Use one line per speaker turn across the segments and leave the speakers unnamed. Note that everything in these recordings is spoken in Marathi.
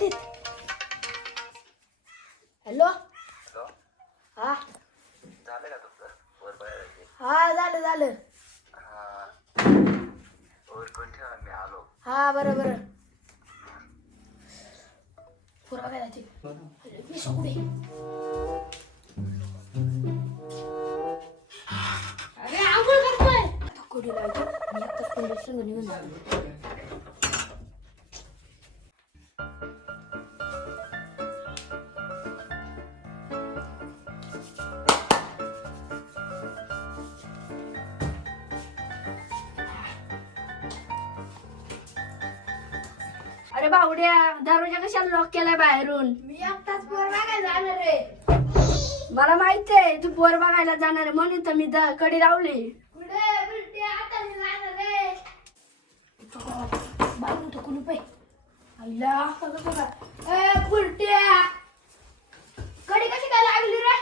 पंडित हॅलो?
हॅलो?
हा.
झालं का तुमचं? वर बाहेर
हा झालं झालं.
हा. वर कोण ठेवा मी आलो.
हा बरं बरं. पुरा काय जायचे मी सगळे
अरे आंघोळ करतोय.
आता कोडी लावायची आणि आत्ताच पंडित संग निघून अरे बावड्या दरवाजा कशाला लॉक केलाय बाहेरून? मी एकटाच पोर बघायला जाणार रे मला माहिती आहे तू पोर बघायला जाणार आहे म्हणून तर मी द- कडी लावली. बाहेरून तो कुलूप आहे. आईला बघा बघा. ए पुलट्या कडी कशी काय लागली रे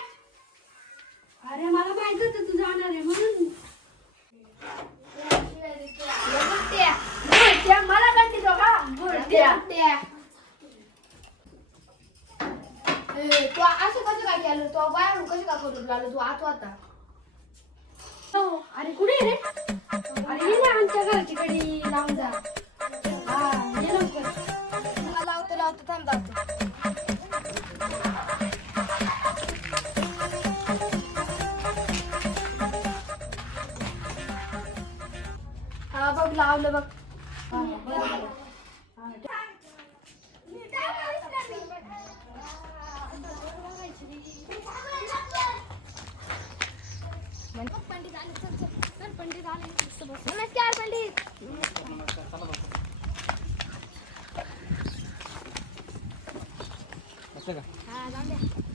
अरे मला माहीत होतं तू जाणार आहे म्हणून
बुरट्या बुरट्या मला कंटी तो का बुरट्या ए, तू असं कसं काय केलं? तू बाहेरून कसं काय करून लागलं तू आत
हो, अरे कुठे आहे रे? अरे ये ना आमच्या घरची कडी लावून जा. हा ये लवकर.
तुला लावतो लावतो थांब लावतो हा बघ लावलं बघ.
पंडित आले चल पंडित आले.
मस्त बस. पंडित. हा जाऊ द्या.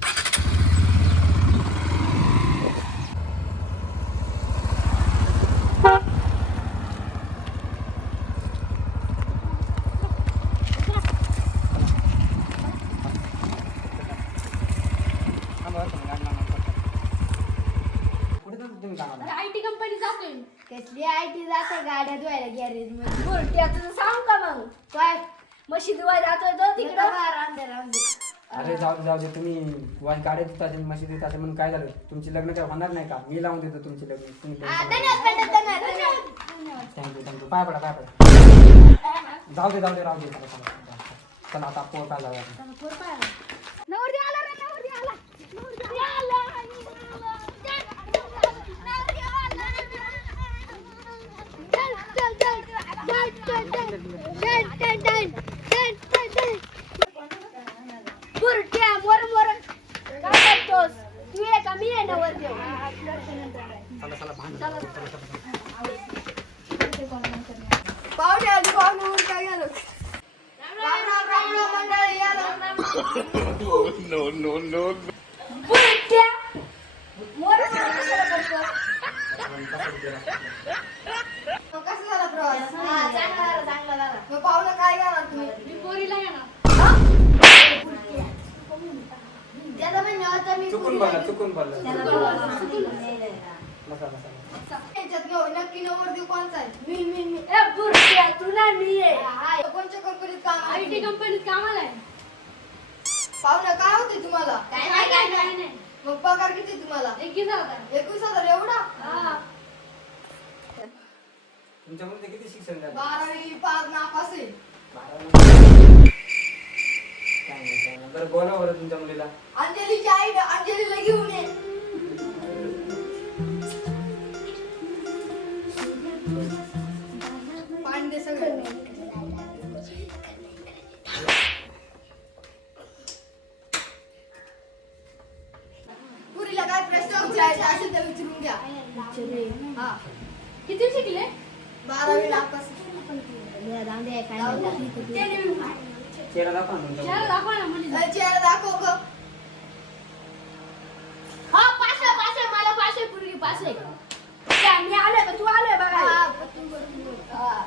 अरे आय टी कंपनी जातोय
कसली आय टी जाते गाड्या धुवायला गॅरेजमध्ये. बुरट्या तुझं सांग का मग? काय? धुवाय जातोय तो तिकडं.
अरे जाऊ दे जाऊ दे तुम्ही वाज गाडी देत असेल म्हशी देत असेल म्हणून काय झालं? तुमची लग्न काय होणार नाही का? मी लावून देतो तुमची लग्न. तुम्ही
धन्यवाद पंडित धन्यवाद धन्यवाद.
थँक्यू थँक्यू पाय पडा पाय पडा. जाऊ दे जाऊ दे राहू दे चला चला चला. चला आता पोर काय जाऊया
No, no, no, no. ¡Vuelta! ¡Muere por la casa de la casa! ¡No, casi la prueba! ¡Ah, ya, ya, ya! ¡No, मी
चुकून बसा बसा
यांच्यात घेऊ. नक्की नवरदेव कोणचा आहे?
मी मी मी. ए बुरट्या तू ना मी आहे.
कोणत्या कंपनीत काम
आय टी कंपनीत कामाला आहे.
पाहुणं काय होते तुम्हाला?
काय नाही काय नाही
नाही.
मग पगार किती तुम्हाला?
एकवीस हजार
एकवीस हजार एवढा?
हा.
तुमच्या मुलीचं किती शिक्षण झालं?
बारावी पाच नापास आहे.
काय नाही काय नाही बरं बोला बरं तुमच्या मुलीला
अंजलीची आई अंजलीला घेऊन ये पाणी दे सगळं पुरीला काय प्रश्न विचारायचे असेल तर विचारून घ्या हा
किती शिकले
बारावी नापास
चेहरा दाखवा ना
चार दाखवा ना
अरे चेहरा दाखव ग
हा पाचशे पाचशे मला पाचशे पूर्वी पाचशे त्या, मी आलोय का तू आलोय बघा
हा, पटकन करून बघ. हा.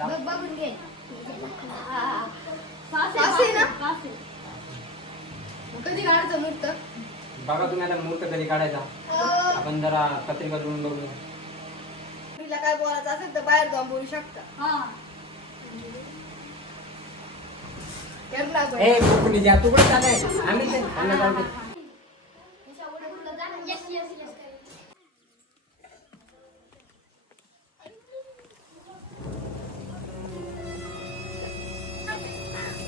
बघ बघून घे हा.
आहे ना?
आहे.
कधी काढायचं मुहूर्त
बघा तुम्ही आता मुहूर्त कधी काढायचा
अं,
आपण जरा पत्रिका जुळून बघू
पुरीला काय बोलायचं असेल तर बाहेर जाऊन बोलू शकता
हा
पण.
ए कुणी जा तू कुठे चालय आम्ही ते त्यांना जाऊ दे.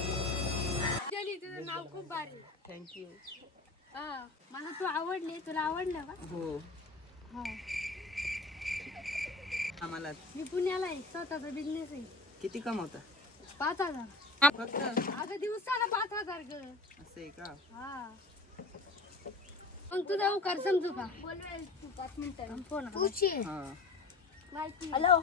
अंजली तुझं नाव खूप भारी. थँक्यू हा मला तू आवडली तुला आवडलं का?
हो.
हो.
आम्हाला
मी पुण्याला आहे स्वतःचा बिझनेस आहे.
किती कमवता?
पाच हजार.
फक्त
अगं दिवसाला पाच हजार ग.
असं आहे का?
हा. मग तुझा उकार समजू का? बोलवेल तू पाच मिनिटं फोन
हा
हॅलो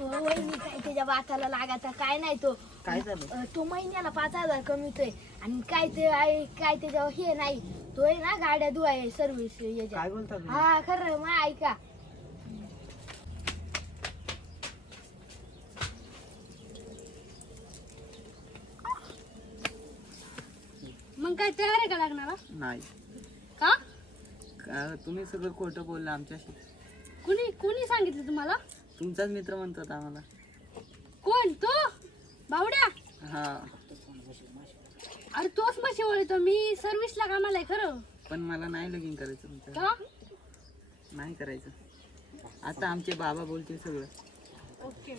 वहिनी काय त्याच्या वाचायला लागायचा काय नाही तो.
काय झालं?
अं, तो महिन्याला पाच हजार कमीतोय आणि काय ते आहे काय त्याच्यावर हे नाही. तो आहे ना गाड्या धुवाय सर्व्हिस याच्या.
काय बोलता तुम्ही?
हा खरं मग ऐका.
मग काय तयार आहे का लग्नाला?
नाही.
का?
का तुम्ही सगळं खोटं बोललं आमच्याशी.
कुणी कुणी सांगितलं तुम्हाला?
तुमचाच मित्र म्हणतात आम्हाला.
कोण? तो? बावड्या?
हा.
अरे तोच मशी वळतो मी. सर्व्हिसला कामाला आहे खरं.
पण मला नाही लगीन करायचं तुमच्या
का?
नाही करायचं. आता आमचे बाबा बोलतील सगळं.
ओके.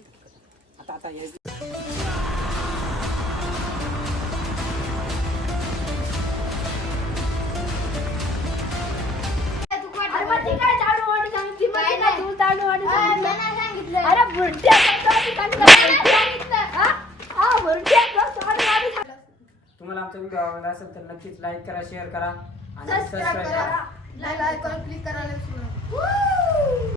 तुम्हाला आमचा व्हिडिओ आवडला असेल तर नक्कीच लाईक करा शेअर करा आणि
सबस्क्राईब
करा.
लाईक आयकॉन क्लिक करायला